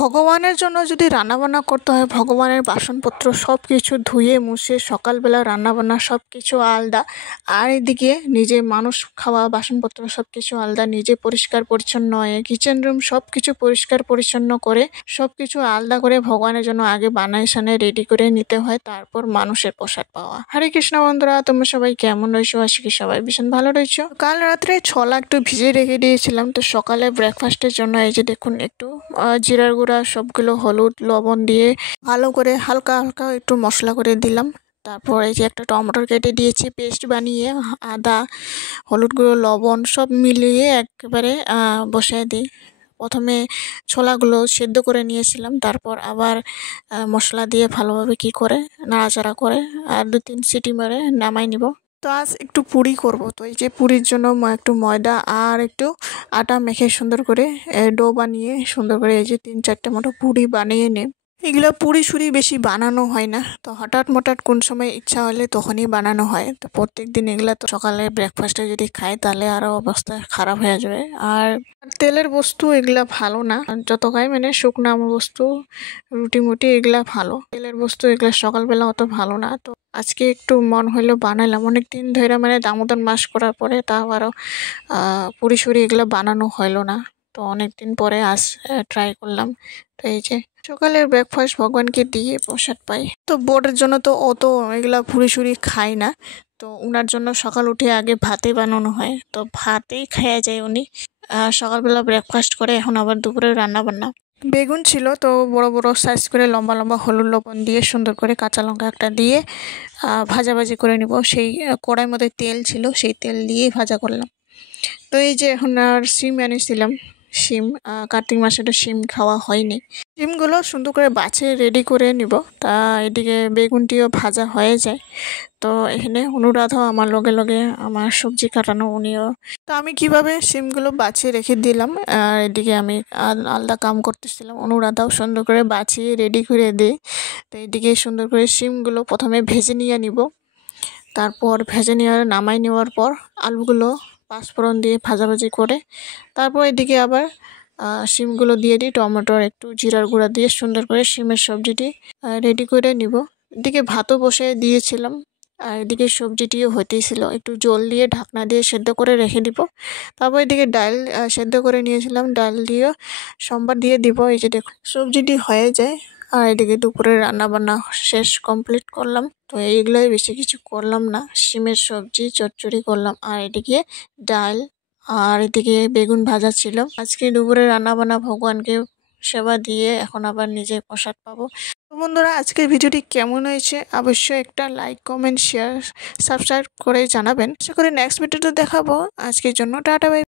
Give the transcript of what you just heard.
ভগবানের জন্য যদি রান্নাবান্না করতে হয়, ভগবানের বাসনপত্র সব কিছু ধুয়ে মুছে সকালবেলা রান্নাবান্না সব কিছু আলাদা, আর এদিকে নিজে মানুষ খাওয়া বাসনপত্র সব কিছু আলাদা, নিজে পরিষ্কার পরিচ্ছন্ন হয়ে কিচেন রুম সব কিছু পরিষ্কার পরিচ্ছন্ন করে সব কিছু আলাদা করে ভগবানের জন্য আগে বানায় সানায় রেডি করে নিতে হয়, তারপর মানুষের প্রসাদ পাওয়া। হরে কৃষ্ণ বন্ধুরা, তোমরা সবাই কেমন রয়েছো? আশা কি সবাই ভীষণ ভালো রয়েছো। কাল রাত্রে ছোলা একটু ভিজে রেখে দিয়েছিলাম, তো সকালে ব্রেকফাস্টের জন্য এই যে দেখুন একটু জিরার গুঁড়া সবগুলো হলুদ লবণ দিয়ে ভালো করে হালকা হালকা একটু মশলা করে দিলাম। তারপর এই যে একটা টমেটো কেটে দিয়েছি পেস্ট বানিয়ে, আদা হলুদ গুঁড়ো লবণ সব মিলিয়ে একেবারে বসায় দিই। প্রথমে ছোলাগুলো সেদ্ধ করে নিয়েছিলাম, তারপর আবার মশলা দিয়ে ভালোভাবে কি করে নাড়াচাড়া করে আর 2-3 সিটি মেরে নামাই নিব। তো আজ একটু পুরি করব, তো এই যে পুরির জন্য একটু ময়দা আর একটু আটা মেখে সুন্দর করে ডো বানিয়ে সুন্দর করে এই যে 3-4টে মতো পুরি বানিয়ে নিই। এগুলো পুরি সুরি বেশি বানানো হয় না, তো হঠাৎ মঠাৎ কোন সময় ইচ্ছা হলে তখনই বানানো হয়। তো প্রত্যেক দিন এগুলো তো সকালে ব্রেকফাস্টে যদি খাই তাহলে আরও অবস্থা খারাপ হয়ে যাবে। আর তেলের বস্তু এগুলা ভালো না, যত খাই মানে শুকনো বস্তু রুটি মুটি এগুলা ভালো, তেলের বস্তু এগুলা সকালবেলা অত ভালো না। তো আজকে একটু মন হইলো বানাইলাম, অনেক দিন ধরে মানে দামোদর মাস করার পরে তাও আরও পুরি সুরি এগুলো বানানো হইলো না, তো অনেক দিন পরে আজ ট্রাই করলাম। তো এই যে সকালের ব্রেকফাস্ট ভগবানকে দিয়ে প্রসাদ পাই। তো বোর্ডের জন্য তো অত এগুলা পুরি সুরি খাই না, তো ওনার জন্য সকাল উঠে আগে ভাতে বানানো হয়, তো ভাতেই খাওয়া যায় উনি। সকালবেলা ব্রেকফাস্ট করে এখন আবার দুপুরে রান্না বান্না। বেগুন ছিল, তো বড় বড় সাইজ করে লম্বা লম্বা হলুদ লবণ দিয়ে সুন্দর করে কাঁচা লঙ্কা একটা দিয়ে ভাজাভাজি করে নিব। সেই কড়াইয়ের মধ্যে তেল ছিল, সেই তেল দিয়েই ভাজা করলাম। তো এই যে এখন আর শিম এনেছিলাম, শিম কার্তিক মাসে তো শিম খাওয়া হয়নি। শিমগুলো সুন্দর করে বাছে রেডি করে নিব। তা এদিকে বেগুনটিও ভাজা হয়ে যায়, তো এখানে অনুরাধাও আমার লগে লগে আমার সবজি কাটানো উনিও। তো আমি কিভাবে শিমগুলো বাছিয়ে রেখে দিলাম, আর এদিকে আমি আলাদা কাম করতেছিলাম, অনুরাধাও সুন্দর করে বাছিয়ে রেডি করে দিই। তো এদিকে সুন্দর করে শিমগুলো প্রথমে ভেজে নিয়ে নিব, তারপর ভেজে নেওয়ার নামাই নেওয়ার পর আলুগুলো পাঁচফোড়ন দিয়ে ভাজাভাজি করে তারপর এদিকে আবার শিমগুলো দিয়ে দিই, টমেটোর একটু জিরার গুঁড়া দিয়ে সুন্দর করে শিমের সবজিটি রেডি করে নিব। এদিকে ভাতও বসে দিয়েছিলাম, আর এদিকে সবজিটিও হতেইছিল, একটু জল দিয়ে ঢাকনা দিয়ে সেদ্ধ করে রেখে দিব। তারপর এদিকে ডাল সেদ্ধ করে নিয়েছিলাম, ডাল দিয়েও সোমবার দিয়ে দিব। এই যে দেখুন সবজিটি হয়ে যায়, আর এদিকে দুপুরে রান্না বান্না শেষ কমপ্লিট করলাম। তো এইগুলোই, বেশি কিছু করলাম না, শিমের সবজি চচ্চড়ি করলাম আর এদিকে ডাল আর এদিকে বেগুন ভাজা ছিল। আজকে দুপুরে রান্না বান্না ভগবানকে সেবা দিয়ে এখন আবার নিজে প্রসাদ পাবো। তো বন্ধুরা, আজকের ভিডিওটি কেমন হয়েছে অবশ্যই একটা লাইক কমেন্ট শেয়ার সাবস্ক্রাইব করে জানাবেন। আশা করি নেক্সট ভিডিওতে দেখাবো। আজকের জন্য টাটা বাই।